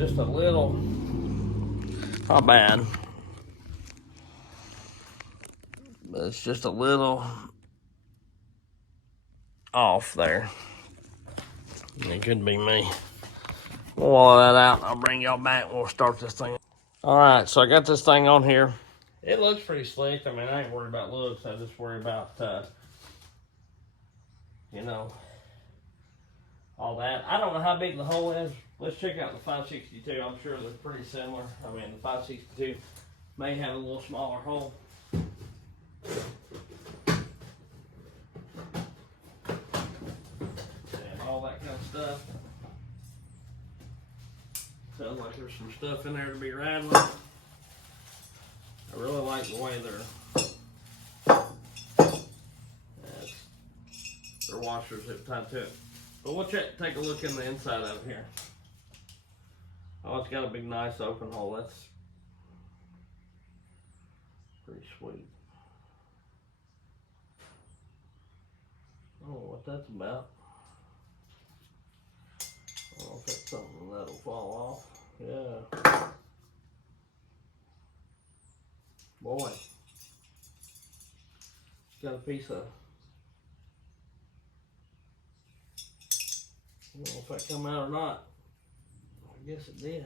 just a little, not bad, but it's just a little off there. It could be me. We'll wall that out and I'll bring y'all back and we'll start this thing. All right, so I got this thing on here. It looks pretty slick. I mean, I ain't worried about looks. I just worry about, you know, all that. I don't know how big the hole is. Let's check out the 562. I'm sure they're pretty similar. I mean, the 562 may have a little smaller hole. And all that kind of stuff. Sounds like there's some stuff in there to be rattling. I really like the way their washers have tied to it. But we'll take a look in the inside of it here. Oh, it's got a big, nice open hole. That's pretty sweet. I don't know what that's about. I don't know if that's something that'll fall off. Yeah. Boy. It's got a piece of, I don't know if that come out or not. I guess it did.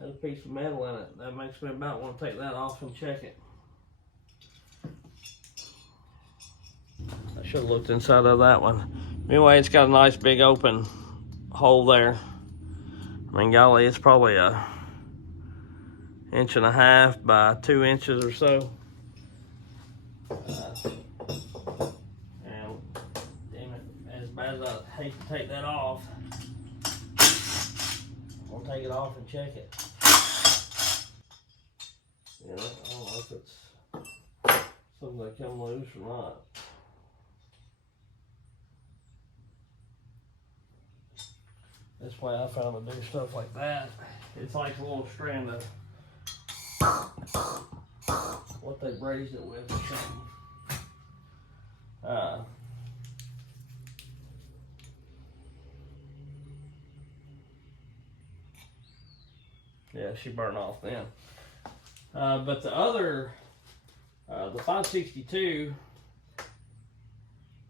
Had a piece of metal in it. That makes me about want to take that off and check it. I should have looked inside of that one. Anyway, it's got a nice big open hole there. I mean, golly, it's probably a 1.5 inches by 2 inches or so. And damn it, as bad as I hate to take that off, I'm gonna take it off and check it. You know, I don't know if it's something that come loose or not. This way I found to do stuff like that. It's like a little strand of what they braised it with or something. Yeah, she burned off then. But the other, the 562,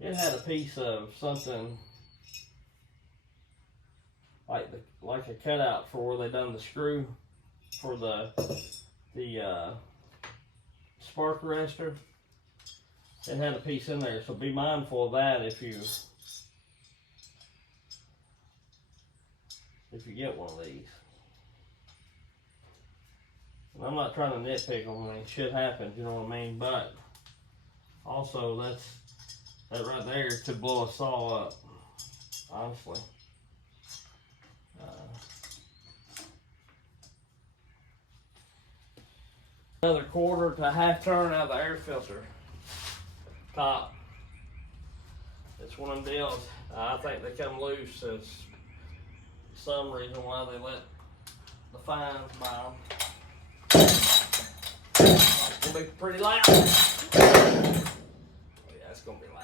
it had a piece of something like a cutout for where they done the screw for the spark arrestor. It had a piece in there, so be mindful of that if you get one of these. And I'm not trying to nitpick them. I mean, shit happens, you know what I mean? But also, that right there could blow a saw up, honestly. Another 1/4 to 1/2 turn out of the air filter top. It's one of them deals. I think they come loose. It's some reason why they let the fines by them. It's gonna be pretty loud. Oh yeah, it's gonna be loud.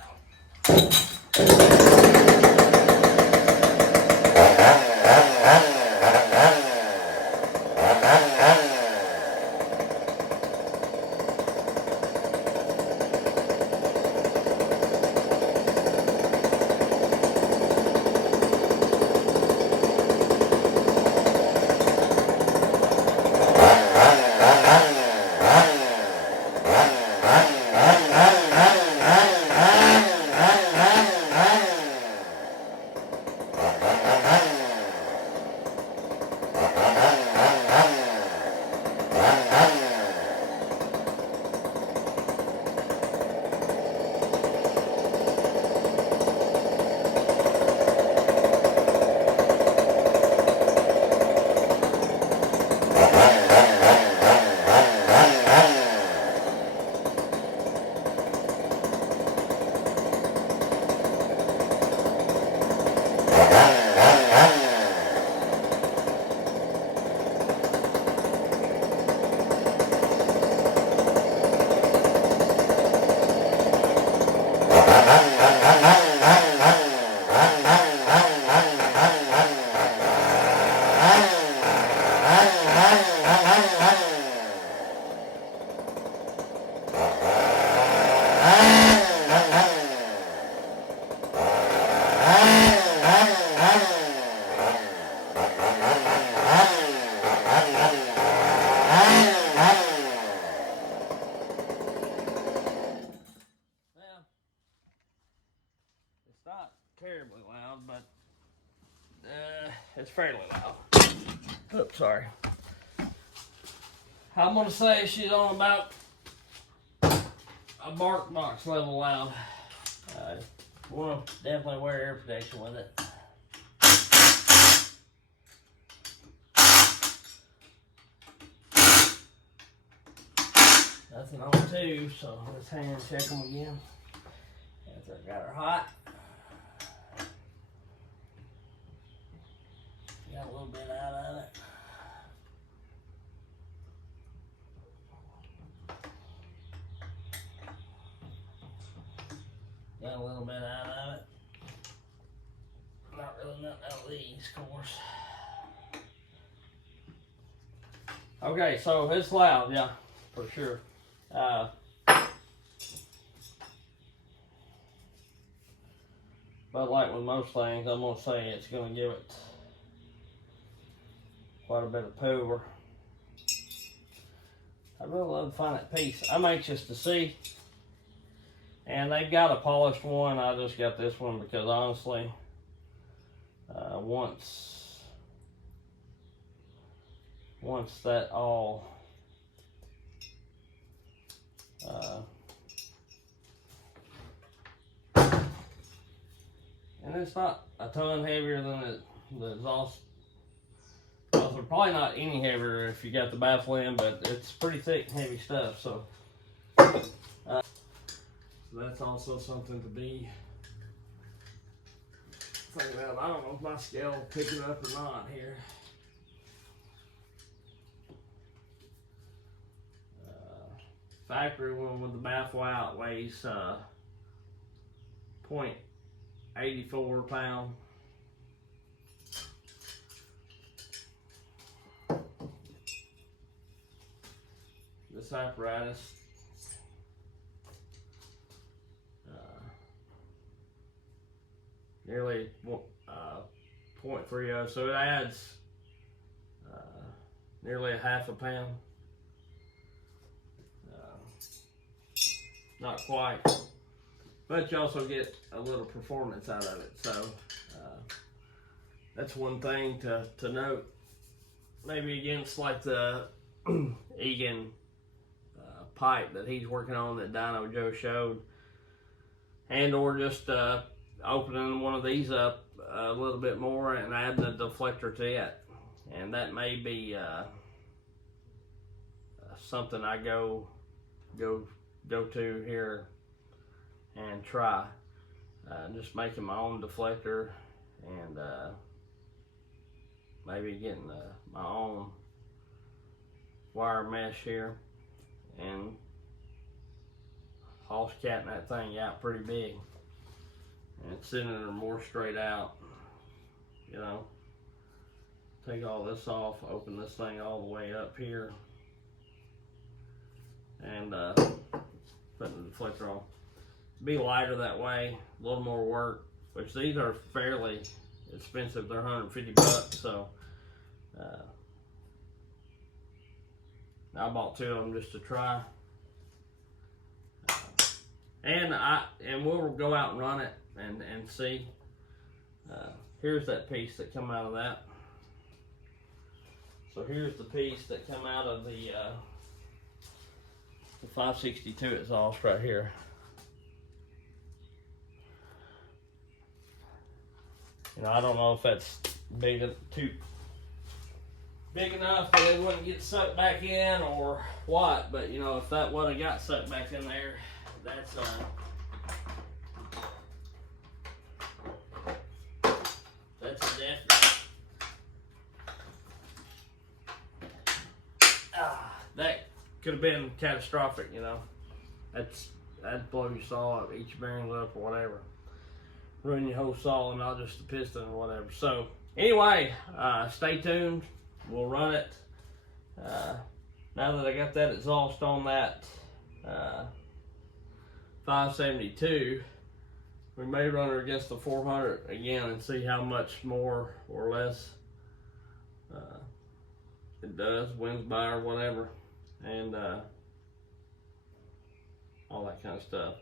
not terribly loud, but it's fairly loud. Oops, sorry. I'm gonna say she's on about a bark box level loud. Wanna definitely wear air protection with it. Nothing on 2, so let's hand check them again. After I got her hot. Got a little bit out of it. Got a little bit out of it. Not really nothing out of these, of course. Okay, so it's loud, yeah, for sure. But like with most things, I'm gonna say it's gonna give it quite a bit of power. I really love to find that piece. I'm anxious to see. And they've got a polished one. I just got this one because honestly, once that all and it's not a ton heavier than the exhaust. Well, they're probably not any heavier if you got the baffle in, but it's pretty thick and heavy stuff. So that's also something to be thinking about. I don't know if my scale will pick it up or not here. Factory one with the baffle out weighs 0.84 pound. This apparatus nearly 0.30, so it adds nearly a half a pound. Not quite, but you also get a little performance out of it. So that's one thing to note. Maybe against like the Egan pipe that he's working on that Dino Joe showed, and or just opening one of these up a little bit more and adding a deflector to it, and that may be something I go to here and try. Just making my own deflector and maybe getting my own wire mesh here and hoss catting that thing out pretty big and sending her more straight out. You know, take all this off, open this thing all the way up here, and putting the deflector on. Be lighter that way, a little more work, which these are fairly expensive. They're 150 bucks, so I bought 2 of them just to try. And we'll go out and run it and see. Here's that piece that come out of that. So here's the piece that come out of the 562 exhaust right here. You know, I don't know if that's too big enough that it wouldn't get sucked back in or what, but you know, if that would have got sucked back in there, that's a definite. That could have been catastrophic, you know. That'd blow your saw up, eat your bearings up or whatever. Ruin your whole saw and not just the piston or whatever. So anyway, stay tuned. We'll run it. Now that I got that exhaust on that 572, we may run her against the 400 again and see how much more or less it does, wins by or whatever, and all that kind of stuff.